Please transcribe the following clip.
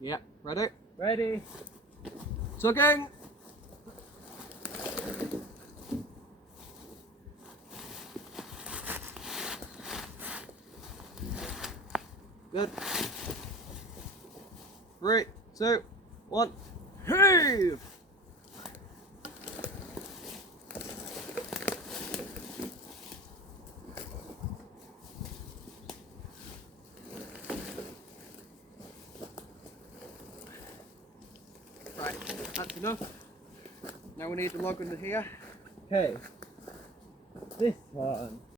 Yeah, ready? Ready? Tugging! Good. 3, 2, 1, heave! Right, that's enough. Now we need the log under here. Okay. This one.